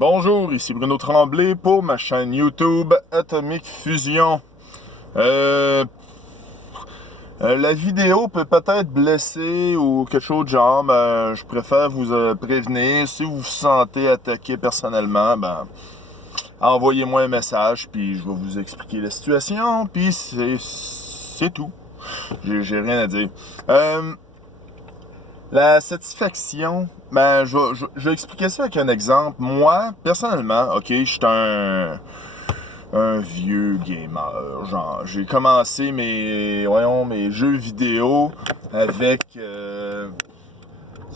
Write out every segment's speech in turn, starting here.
Bonjour, ici Bruno Tremblay pour ma chaîne YouTube Atomic Fusion. La vidéo peut peut-être blesser ou quelque chose de genre. Je préfère vous prévenir. Si vous vous sentez attaqué personnellement, envoyez-moi un message, puis je vais vous expliquer la situation, puis c'est tout. J'ai rien à dire. La satisfaction, je vais expliquer ça avec un exemple. Moi, personnellement, je suis un vieux gamer. Genre, j'ai commencé mes jeux vidéo avec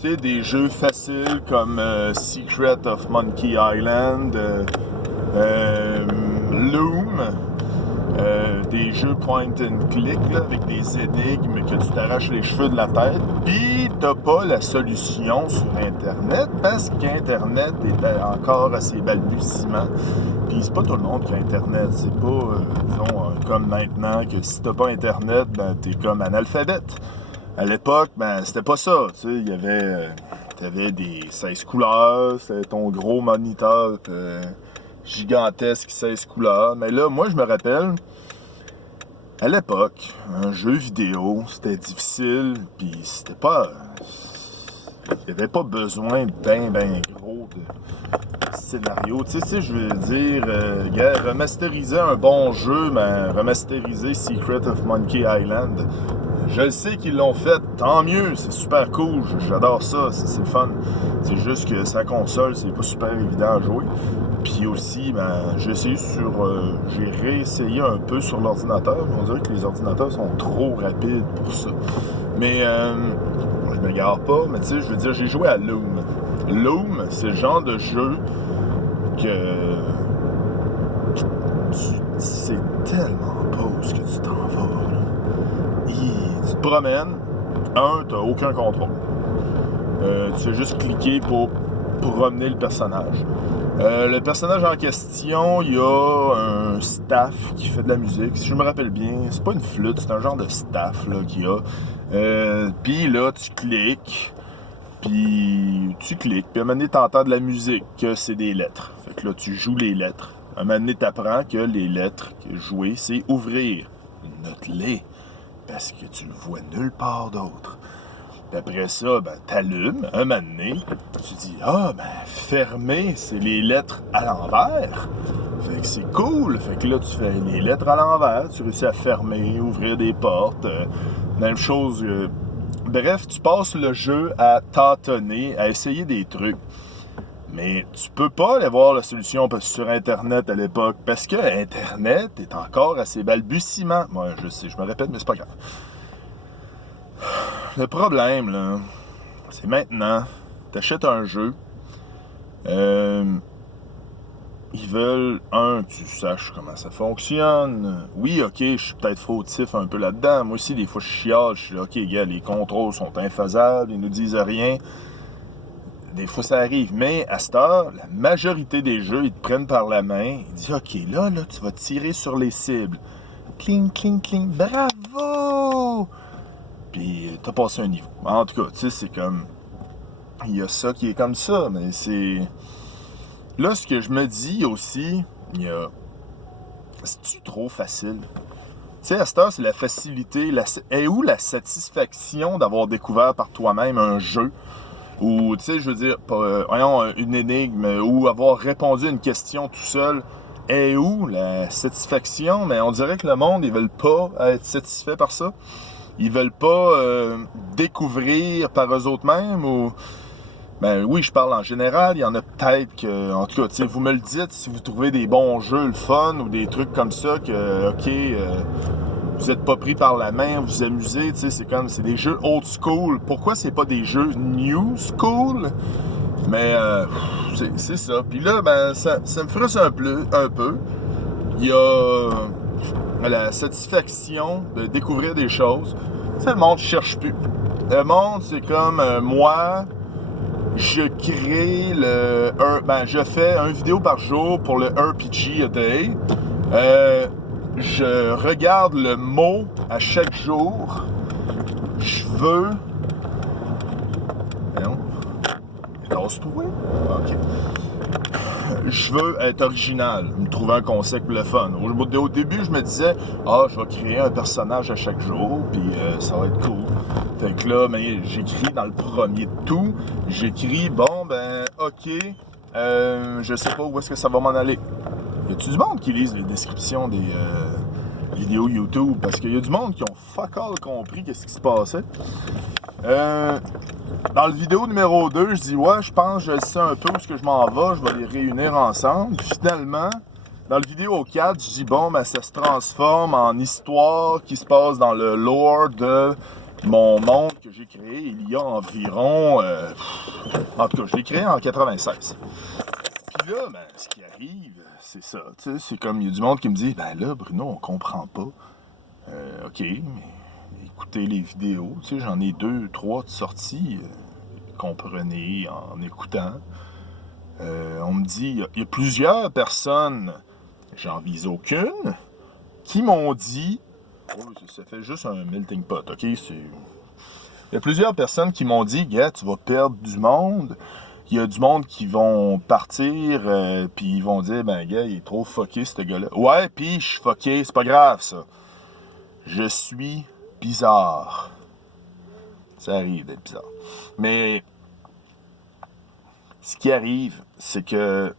des jeux faciles comme Secret of Monkey Island, Loom. Des jeux point and click là, avec des énigmes que tu t'arraches les cheveux de la tête, puis t'as pas la solution sur Internet parce qu'Internet est encore à ses balbutiements. Puis c'est pas tout le monde qui a Internet, c'est pas, comme maintenant que si t'as pas Internet, t'es comme analphabète. À l'époque, c'était pas ça, tu sais, il y avait, t'avais des 16 couleurs, c'était ton gros moniteur gigantesque 16 couleurs. Mais là, moi, je me rappelle, à l'époque, un jeu vidéo, c'était difficile, puis c'était pas... Il n'y avait pas besoin de ben gros de scénario. Tu sais, je veux dire, remasteriser un bon jeu, remasteriser Secret of Monkey Island, je sais qu'ils l'ont fait, tant mieux, c'est super cool, j'adore ça, c'est le fun. C'est juste que sa console, c'est pas super évident à jouer. Puis aussi, j'ai réessayé un peu sur l'ordinateur. On dirait que les ordinateurs sont trop rapides pour ça. Mais je me gare pas, mais tu sais, je veux dire, j'ai joué à Loom. Loom, c'est le genre de jeu que tu sais tellement pas où est-ce que tu t'en vas. Tu te promènes, t'as aucun contrôle. Tu fais juste cliquer pour promener le personnage. Le personnage en question, il y a un staff qui fait de la musique. Si je me rappelle bien, c'est pas une flûte, c'est un genre de staff là, qu'il y a. Puis là, tu cliques, puis à un moment donné, t'entends de la musique, que c'est des lettres. Fait que là, tu joues les lettres. À un moment donné, t'apprends que les lettres jouer, c'est ouvrir. Note-les, parce que tu le vois nulle part d'autre. Puis après ça, t'allumes, un moment donné, tu dis, fermer, c'est les lettres à l'envers. Fait que c'est cool. Fait que là, tu fais les lettres à l'envers, tu réussis à fermer, ouvrir des portes, même chose. Bref, tu passes le jeu à tâtonner, à essayer des trucs. Mais tu peux pas aller voir la solution sur Internet à l'époque, parce que Internet est encore à ses balbutiements. Moi, je sais, je me répète, mais c'est pas grave. Le problème, là, c'est maintenant, t'achètes un jeu, ils veulent, tu saches comment ça fonctionne. Oui, je suis peut-être fautif un peu là-dedans. Moi aussi, des fois, je chiale, je suis OK, gars, les contrôles sont infaisables, ils nous disent rien. Des fois, ça arrive. Mais à cette heure, la majorité des jeux, ils te prennent par la main, ils disent OK, là, tu vas tirer sur les cibles. Cling, cling, cling, bravo! Puis t'as passé un niveau. En tout cas, tu sais, c'est comme... Il y a ça qui est comme ça, mais c'est... Là, ce que je me dis aussi, c'est-tu trop facile? Tu sais, à cette heure, c'est la facilité. Et où la satisfaction d'avoir découvert par toi-même un jeu? Ou, tu sais, je veux dire, une énigme, ou avoir répondu à une question tout seul. Et où la satisfaction? Mais on dirait que le monde, ils veulent pas être satisfaits par ça. Ils veulent pas découvrir par eux autres mêmes ou... oui, je parle en général. Il y en a peut-être que... En tout cas, tu sais, vous me le dites si vous trouvez des bons jeux, le fun ou des trucs comme ça que, vous êtes pas pris par la main, vous amusez, tu sais, c'est des jeux old school. Pourquoi c'est pas des jeux new school? Mais c'est ça. Puis là, ça me frustre un peu. Il y a... la satisfaction de découvrir des choses. Tu sais, le monde cherche plus. Le monde, c'est comme moi, je crée je fais une vidéo par jour pour le RPG a day. Je regarde le mot à chaque jour. Je veux... Non. Tasse-toi. OK. je veux être original, me trouver un concept pour le fun. Au début, je me disais, je vais créer un personnage à chaque jour, puis ça va être cool. Fait que là, j'écris dans le premier de tout, j'écris, ok, je sais pas où est-ce que ça va m'en aller. Y a-tu du monde qui lise les descriptions des vidéos YouTube? Parce qu'il y a du monde qui ont fuck all compris qu'est-ce qui se passait. Dans le vidéo numéro 2, je dis je pense que je sais un peu où est-ce que je m'en vais, je vais les réunir ensemble. Finalement, dans le vidéo 4, je dis ça se transforme en histoire qui se passe dans le lore de mon monde que j'ai créé il y a environ... en tout cas, je l'ai créé en 96. Puis là, ce qui arrive, c'est ça. C'est comme, il y a du monde qui me dit, là, Bruno, on comprend pas. OK, mais écoutez les vidéos. J'en ai 2, 3 de sorties. Comprenez en écoutant. On me dit, il y a plusieurs personnes, j'en vise aucune, qui m'ont dit, ça fait juste un melting pot, OK? Il y a plusieurs personnes qui m'ont dit, gars, tu vas perdre du monde. Il y a du monde qui vont partir, puis ils vont dire, gars, il est trop fucké, ce gars-là. Ouais, puis je suis fucké, c'est pas grave, ça. Je suis bizarre. Ça arrive d'être bizarre. Mais ce qui arrive, c'est que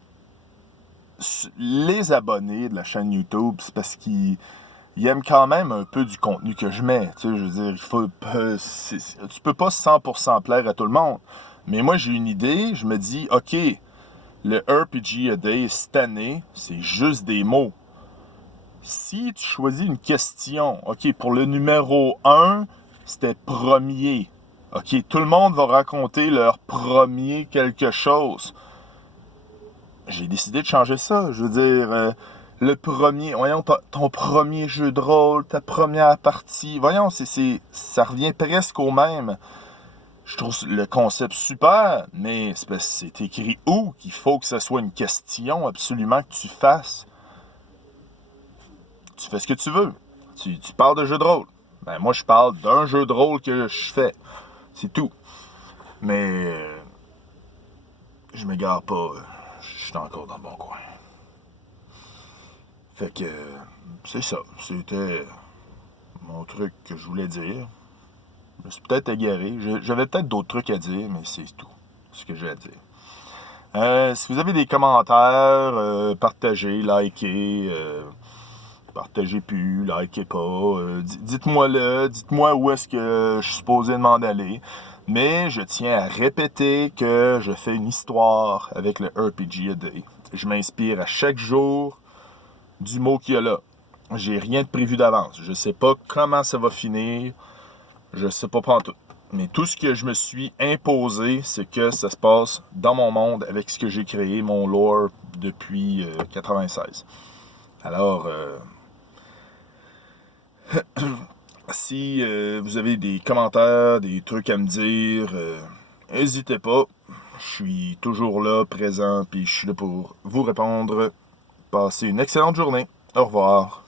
les abonnés de la chaîne YouTube, c'est parce qu'ils aiment quand même un peu du contenu que je mets. Je veux dire, tu peux pas 100% plaire à tout le monde. Mais moi, j'ai une idée. Je me dis, OK, le RPG A Day cette année, c'est juste des mots. Si tu choisis une question, OK, pour le numéro 1, c'était premier. OK, tout le monde va raconter leur premier quelque chose. J'ai décidé de changer ça. Je veux dire, le premier, voyons, ton premier jeu de rôle, ta première partie, voyons, ça revient presque au même. Je trouve le concept super, mais c'est écrit où qu'il faut que ce soit une question absolument que tu fasses. Tu fais ce que tu veux. Tu parles de jeu de rôle. Moi, je parle d'un jeu de rôle que je fais. C'est tout. Mais je m'égare pas. Je suis encore dans le bon coin. Fait que c'est ça. C'était mon truc que je voulais dire. Je me suis peut-être égaré. J'avais peut-être d'autres trucs à dire, mais c'est tout ce que j'ai à dire. Si vous avez des commentaires, partagez, likez, partagez plus, likez pas. Dites-moi-le, dites-moi où est-ce que je suis supposé m'en aller. Mais je tiens à répéter que je fais une histoire avec le RPG A Day. Je m'inspire à chaque jour du mot qu'il y a là. J'ai rien de prévu d'avance. Je sais pas comment ça va finir. Je sais pas tout. Mais tout ce que je me suis imposé, c'est que ça se passe dans mon monde avec ce que j'ai créé, mon lore depuis 96. Alors, si vous avez des commentaires, des trucs à me dire, n'hésitez pas. Je suis toujours là, présent, puis je suis là pour vous répondre. Passez une excellente journée. Au revoir.